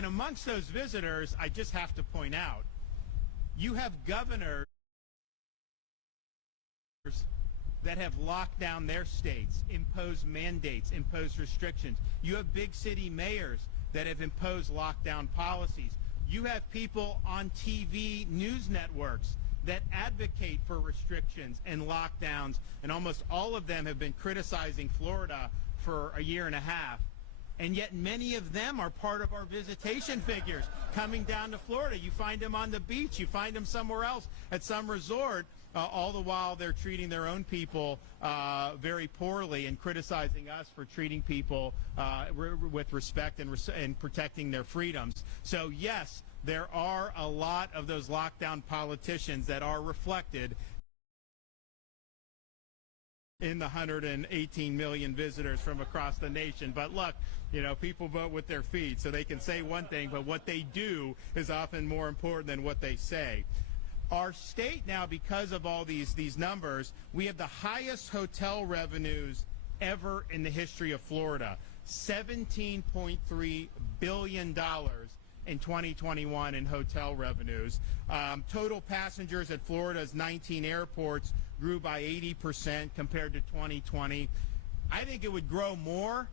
And amongst those visitors, I just have to point out, you have governors that have locked down their states, imposed mandates, imposed restrictions. You have big city mayors that have imposed lockdown policies. You have people on TV news networks that advocate for restrictions and lockdowns, and almost all of them have been criticizing Florida for a year and a half. And yet many of them are part of our visitation figures coming down to Florida. You find them on the beach, you find them somewhere else at some resort, all the while they're treating their own people very poorly and criticizing us for treating people with respect and protecting their freedoms. So yes, there are a lot of those lockdown politicians that are reflected in the 118 million visitors from across the nation. But look, you know, people vote with their feet, so they can say one thing, but what they do is often more important than what they say. Our state now, because of all these numbers, we have the highest hotel revenues ever in the history of Florida, $17.3 billion in 2021 in hotel revenues. Total passengers at Florida's 19 airports grew by 80% compared to 2020. I think it would grow more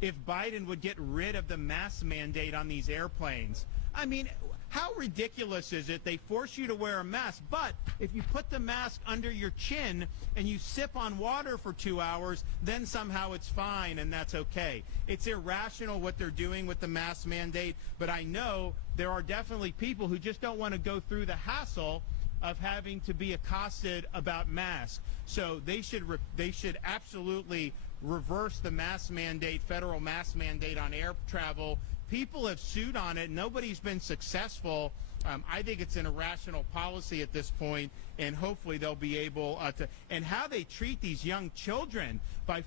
if Biden would get rid of the mask mandate on these airplanes. I mean, how ridiculous is it? They force you to wear a mask, but if you put the mask under your chin and you sip on water for 2 hours, then somehow it's fine and that's okay. It's irrational what they're doing with the mask mandate, but I know there are definitely people who just don't want to go through the hassle of having to be accosted about masks. So they should absolutely reverse the mask mandate, federal mask mandate on air travel. People have sued on it. Nobody's been successful. I think it's an irrational policy at this point, and hopefully they'll be able to. And how they treat these young children by